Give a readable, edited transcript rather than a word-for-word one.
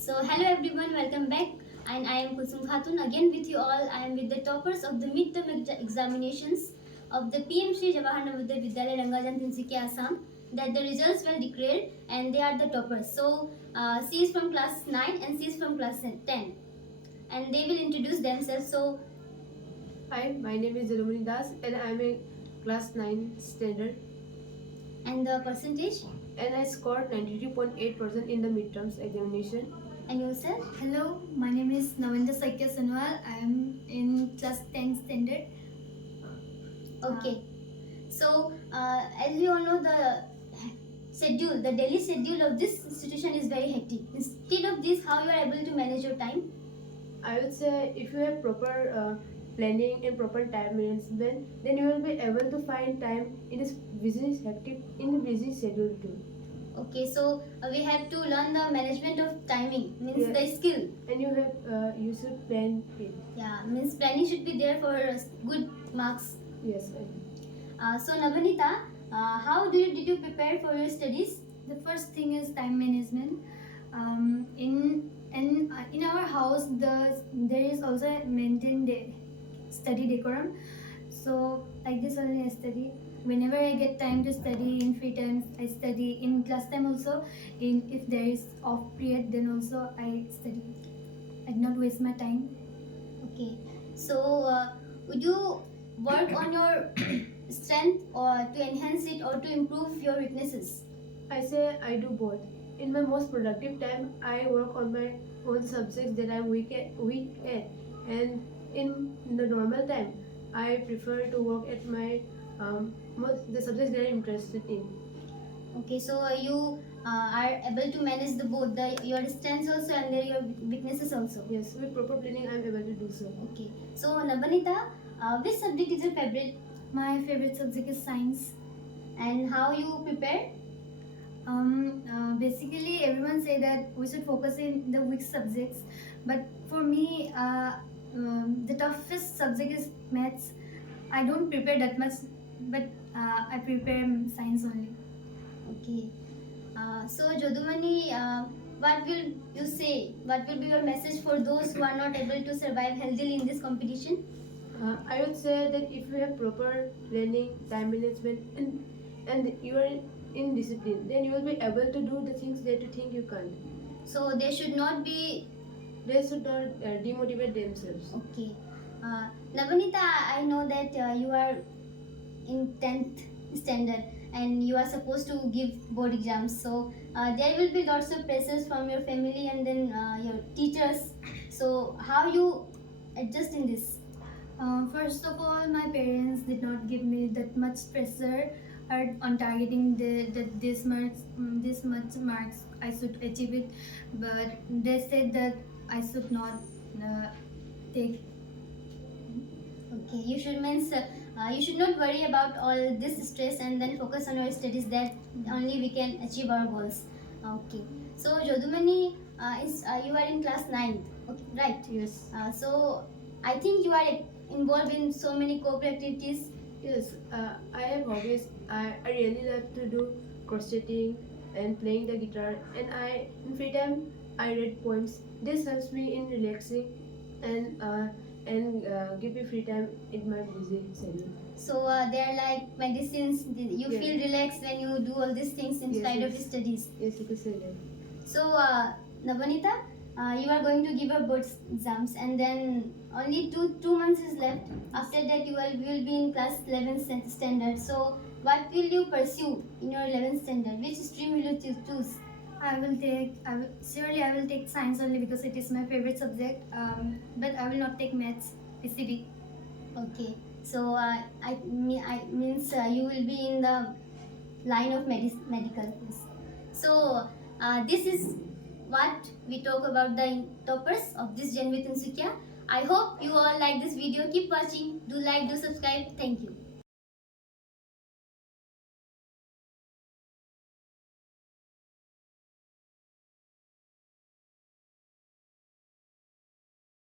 So hello everyone, welcome back, and I am Kusum Khatun again with you all. I am with the toppers of the midterm examinations of the PM Shri Jawahar Navodaya Vidyalaya Rangajan Tinsukia Assam. That the results were declared and they are the toppers. So she is from class 9 and she is from class 10, and they will introduce themselves. So Hi, my name is Jalumani Das and I am a class 9 standard and the percentage and I scored 92.8% in the midterms examination. and yourself. Hello, my name is Navanda Sakya Sanwal. I am in class 10 standard. Okay. So as we all know, the daily schedule of this institution is very hectic. Instead of this, how you are able to manage your time? I would say if you have proper planning and proper time management, then you will be able to find time in this busy schedule too. Okay, so we have to learn the management of timing, means Yeah. the skill. And you should plan it. Yeah, means planning should be there for good marks. Yes. So Navanita, did you prepare for your studies? The first thing is time management. In our house, there is also a maintained study decorum. So like this only I study. Whenever I get time to study in free times, I study. In class time also, if there is off period, then also I study. I do not waste my time. Okay, so would you work on your strength or to enhance it or to improve your weaknesses? I say I do both. In my most productive time, I work on my own subjects that I'm weak at. And in the normal time, I prefer to work at my the subjects that I'm interested in. Okay, so you are able to manage your strengths also and your weaknesses also. Yes, with proper planning, I'm able to do so. Okay, so Nabanita, which subject is your favorite My favorite subject is science. and how you prepare? Basically, everyone say that we should focus in the weak subjects, but for me, the toughest subject is maths. I don't prepare that much, but I prepare science only. Okay, so Jodumani, what will you say? What will be your message for those who are not able to survive healthily in this competition? I would say that if you have proper planning, time management, and you are in discipline, then you will be able to do the things that you think you can't. So they should not be. They should not demotivate themselves. Okay, Nabanita, I know that you are in 10th standard and you are supposed to give board exams, so there will be lots of pressures from your family and then your teachers. So how you adjust in this? First of all, my parents did not give me that much pressure on targeting this much marks I should achieve it, but they said that I should not take. Okay, you should not worry about all this stress and then focus on your studies, that only we can achieve our goals. Okay, so Jodumani, you are in class 9, okay, right? Yes. So I think you are involved in so many co-op activities. Yes, I have hobbies. I really love to do crocheting and playing the guitar. And in free time, I read poems. This helps me in relaxing and give me free time in my busy schedule. So they are like medicines. You Yeah. feel relaxed when you do all these things inside of yes. studies. Yes, you can say that. So Navanita, you are going to give a board exams, and then only two months is left. After that, you will be in class 11th standard. So what will you pursue in your 11th standard? Which stream will you choose? Surely I will take science only because it is my favorite subject. But I will not take maths, PCB. Okay. So I means you will be in the line of medical. So this is what we talk about the toppers of this Janvi Tinsukia. I hope you all like this video. Keep watching. Do like, do subscribe. Thank you.